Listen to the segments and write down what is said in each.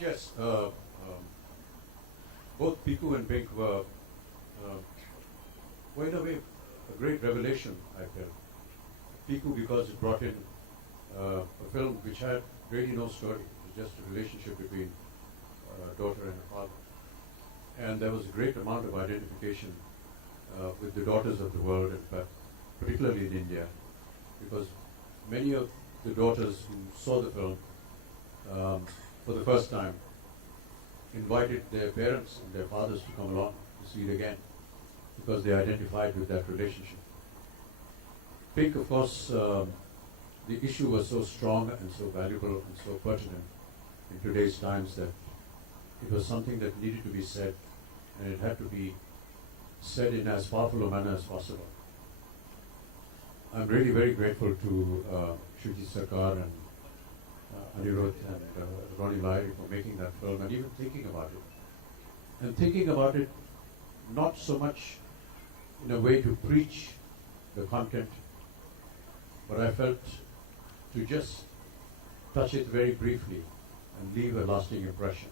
Yes, both Piku and Pink were in a way a great revelation, I felt. Piku because it brought in a film which had really no story. It was just a relationship between a daughter and a father. And there was a great amount of identification with the daughters of the world, in fact, particularly in India, because many of the daughters who saw the film for the first time invited their parents and their fathers to come along to see it again, because they identified with that relationship. Pink, of course, the issue was so strong and so valuable and so pertinent in today's times that it was something that needed to be said, and it had to be said in as powerful a manner as possible. I'm really very grateful to Shuji Sarkar and Anirudh and Ronnie Lyrie for making that film and even thinking about it. And thinking about it not so much in a way to preach the content, but I felt to just touch it very briefly and leave a lasting impression.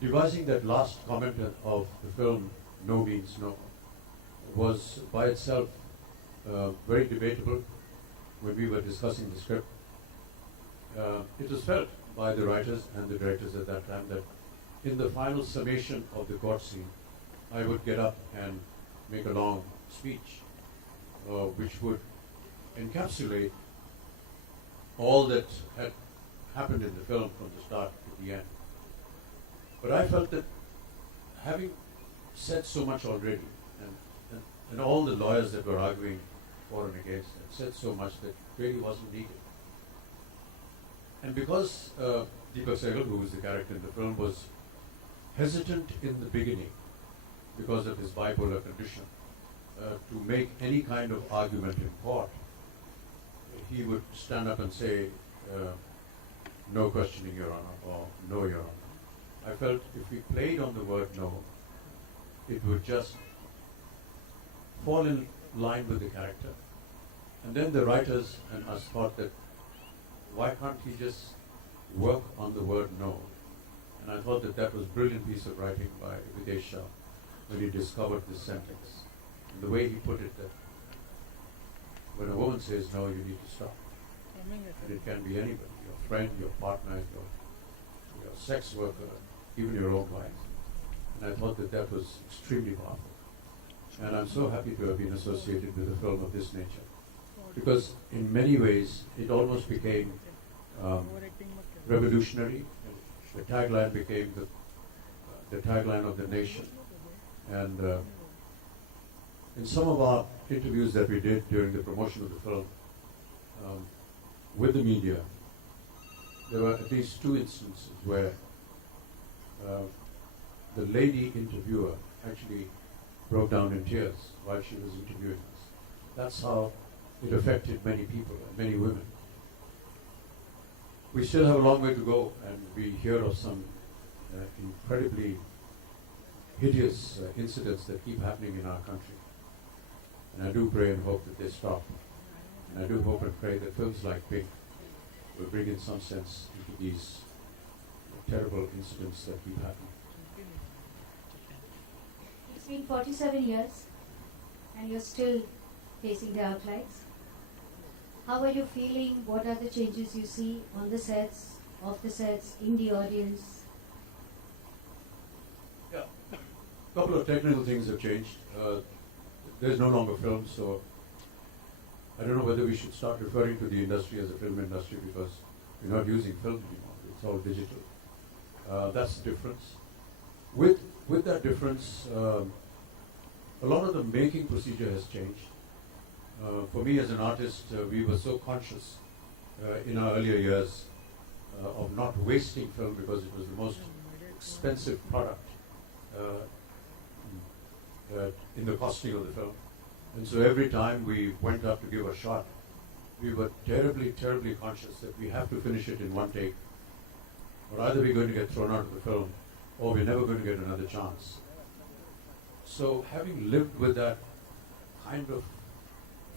Devising that last comment of the film, No Means No, was by itself very debatable when we were discussing the script. It was felt by the writers and the directors at that time that in the final summation of the court scene, I would get up and make a long speech, which would encapsulate all that had happened in the film from the start to the end. But I felt that having said so much already, and all the lawyers that were arguing for and against it said so much that really wasn't needed. And because Deepak Sehgal, who was the character in the film, was hesitant in the beginning because of his bipolar condition to make any kind of argument in court, he would stand up and say, no questioning, Your Honor, or no, Your Honor. I felt if we played on the word no, it would just fall in line with the character. And then the writers and us thought that why can't he just work on the word no? And I thought that that was a brilliant piece of writing by Videsh Shah when he discovered this sentence. And the way he put it, that when a woman says no, you need to stop. And it can be anybody, your friend, your partner, your sex worker, even your own wife. And I thought that that was extremely powerful. And I'm so happy to have been associated with a film of this nature, because in many ways it almost became revolutionary. The tagline became the tagline of the nation. And in some of our interviews that we did during the promotion of the film with the media, there were at least two instances where the lady interviewer actually broke down in tears while she was interviewing us. That's how it affected many people and many women. We still have a long way to go, and we hear of some incredibly hideous incidents that keep happening in our country. And I do pray and hope that they stop. And I do hope and pray that films like Pink will bring in some sense into these terrible incidents that keep happening. It's been 47 years and you're still facing the outlines. How are you feeling? What are the changes you see on the sets, off the sets, in the audience? Yeah, a couple of technical things have changed. There's no longer film, so I don't know whether we should start referring to the industry as a film industry, because we're not using film anymore. It's all digital. That's the difference. With that difference, a lot of the making procedure has changed. For me as an artist, we were so conscious in our earlier years of not wasting film, because it was the most expensive product in the costing of the film. And so every time we went up to give a shot, we were terribly, terribly conscious that we have to finish it in one take, or either we're going to get thrown out of the film, or we're never going to get another chance. So having lived with that kind of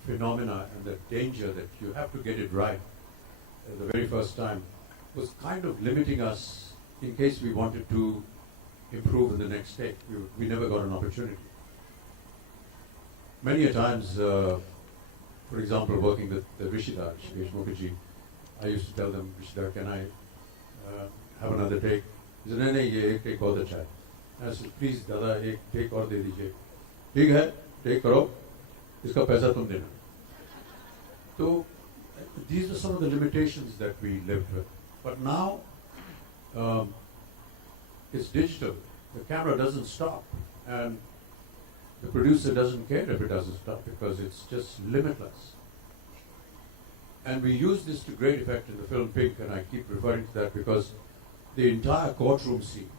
phenomena and the danger that you have to get it right the very first time, was kind of limiting us in case we wanted to improve in the next take. We never got an opportunity. Many a times, for example, working with Rishida, Shikesh Mukherjee, I used to tell them, Rishida, can I have another take? He said, नहीं नहीं, ये एक take बहुत अच्छा है. I said, please दादा एक take और दे दीजिए. ठीक है, take करो, इसका पैसा तुम देना. So these are some of the limitations that we lived with. But now it's digital. The camera doesn't stop, and the producer doesn't care if it doesn't stop because it's just limitless. And we use this to great effect in the film Pink, and I keep referring to that because the entire courtroom scene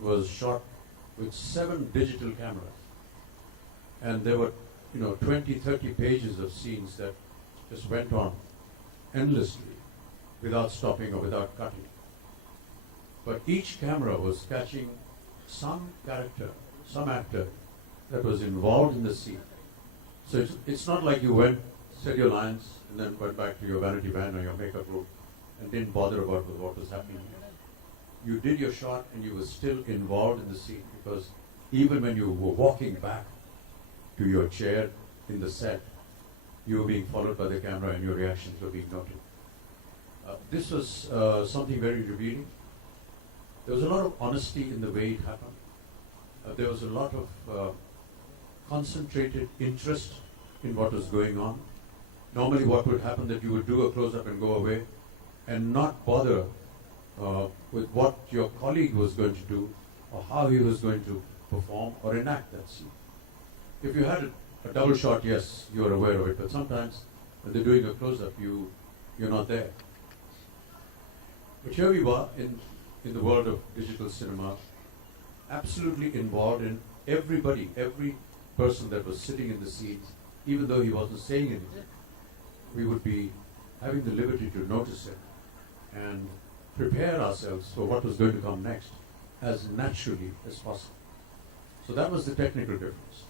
was shot with 7 digital cameras. And there were, 20, 30 pages of scenes that just went on endlessly without stopping or without cutting. But each camera was catching some character, some actor that was involved in the scene. So it's not like you went, said your lines, and then went back to your vanity van or your makeup room and didn't bother about what was happening. You did your shot and you were still involved in the scene, because even when you were walking back to your chair in the set, you were being followed by the camera and your reactions were being noted. This was something very revealing. There was a lot of honesty in the way it happened. There was a lot of concentrated interest in what was going on. Normally what would happen that you would do a close-up and go away and not bother with what your colleague was going to do or how he was going to perform or enact that scene. If you had a double shot, yes, you're aware of it, but sometimes when they're doing a close-up, you're not there. But here we were in the world of digital cinema, absolutely involved in everybody, every person that was sitting in the scenes, even though he wasn't saying anything. We would be having the liberty to notice it and prepare ourselves for what was going to come next as naturally as possible. So that was the technical difference.